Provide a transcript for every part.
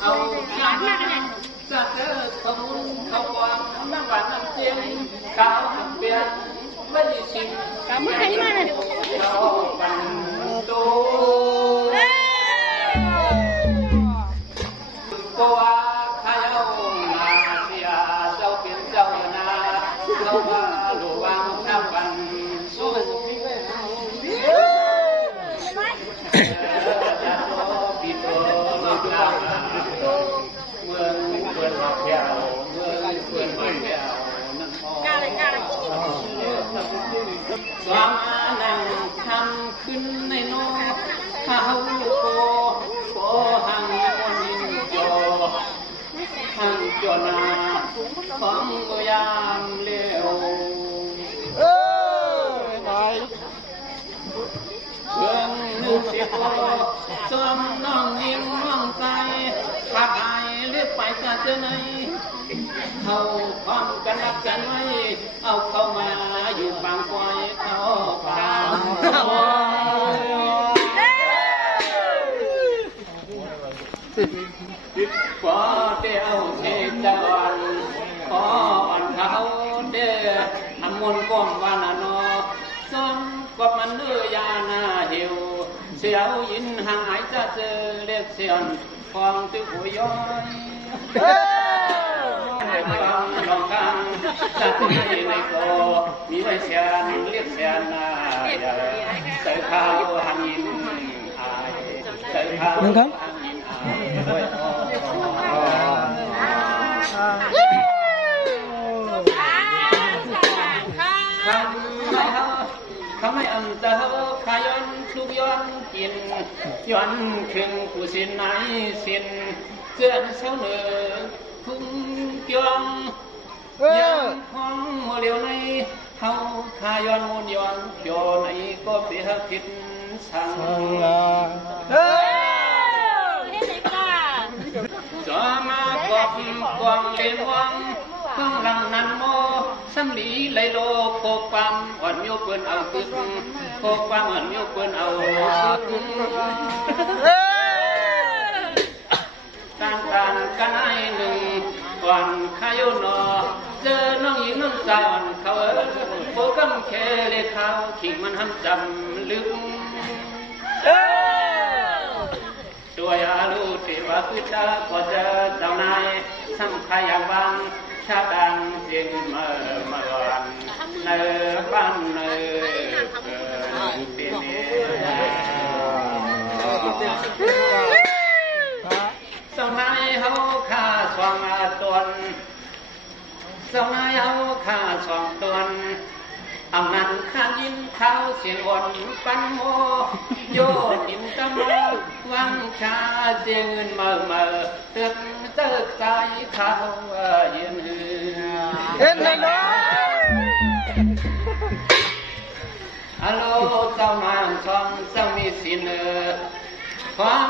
เอาจะเจอสมุนเขาวางน้ำหวานน้ำเจียงข้าวเปียกไม่ได้ชิมเขาปันตูก็ว่าข้าเจ้ามาเสียเจ้าเป็นเจ้านาเขาว่าหลวงน้ำปันสู้สวามนั่งทำขึ้นในโนข้าวโกหังคนโยหังโยนาของยามเลี้ยวเพื่อนนึกเสียสวมน้องยิ้มน้องใจขาดหายเลือกไปกะเจอไหนเขาความกันรักกันไว้เอาเข้ามาอยู่บางปล่อยเขาบางพอเดียวเทจวันพออ่อนเขาเด้อทำมนต์ก้มวานาโนซ้อมกบมันเนื้อยาหน้าเหี่ยวเสียวยินหายจะเจอเรียกเสียนฟองตื้อหัวย้อยลองกันจัดในโกมีไว้เสียนเรียกเสียนนาใส่ข้าวหันยินอายใส่ข้าวหันยินอายเขาไม่อันเจอขยันทุกย้อนกินย้อนถึงผู้สินไหนสินเกื้อนเสาเหนือทุ่งเกียงยังห้องหัวเลี้ยวในเขาขย้อนวนย้อนโยในก็เปียผิดสั่งจะมากอบกวางเลี้ยงวังเพิ่งลังนันโมสัมลีไหลโลโคความอ่อนมิวเปิ้นเอาตึกโคความอ่อนมิวเปิ้นเอาตึกการกันไอหนึ่งก่อนขยุนอเจอน้องหญิงน้องสาวเขาโบกัมเคเลเขาขิงมันห้ำจำลึกด้วยอาลูติวาคือจะก็จะเจ้านายสังขยาบังชาดังเสียงเมื่อวันเนื้อบ้านเนื้อเกิดเตียนเจ้านายเขาข้าสว่างตนเจ้านายเขาข้าสว่างตนอำนันข้ายินเขาเสียงอ่อนปันโมโยนิมตะมาวังชาเสียงเงินเมื่อตึกใจเขายืนหือเห็นเลยนะฮัลโหลเจ้านายช่องเจ้ามีสินความ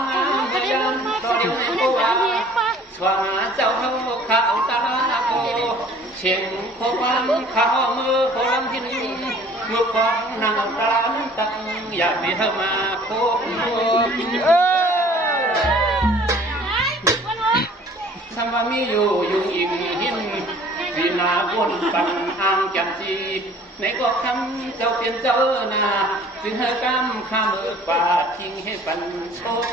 พยายามต่อเดียวในตัวสว่างเจ้าเขาข้าวตาโกเชียงโควันข้าวมือโคลำหินมือของนางตาตังอยากมีเธอมาโคสมว่ามีอยู่ยุงอิงหินวีนาวนปันอ่างจันจีในก็คำเจ้าเป็นเจ้านาจึงให้กำข้ามือป่าทิ้งให้ปันชก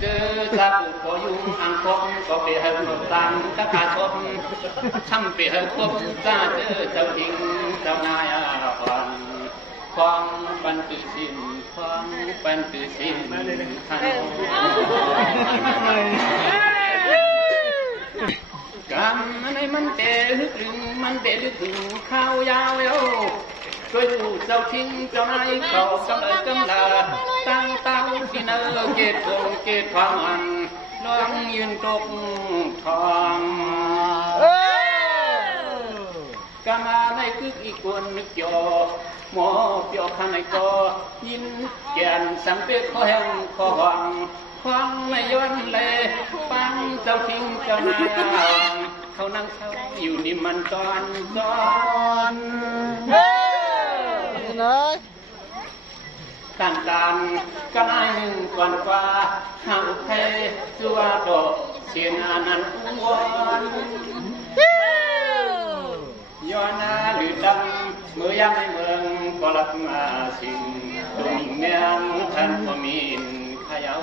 เจอจากอุปยุงอังคบก็เปรียบหมดตังตะขาชมช่ำเปรียบคบจ้าเจอเจ้าทิ้งเจ้านายอาพันความปันตือสินความปันตือสินทันกำในมันเตะลึกถึงมันเตะลึกถึงข้าวยาวแล้วช่วยดูเจ้าทิ้งเจ้านายเขากำเลยกำลาตั้งเต้าที่เนอเกตโงเกตความอันลองยืนตกทองกามาในคึกอีกคนนึกโยหมอเปียวข้างในก็ยินแก่นสัมเปตขอแห่งขอหวังฟังไม่ย้อนเลยฟังเจ้าทิ้งเจ้านายเขานั่งเศร้าอยู่นี่มันตอน tanก็ได้หนึ่งกวนกว่าหางไทยสัวโดเสียงานันวนย้อนนาหรือดำเมื่อยามในเมืองปลักมาสิ่งตุ่มเมียงท่านพมินขยาว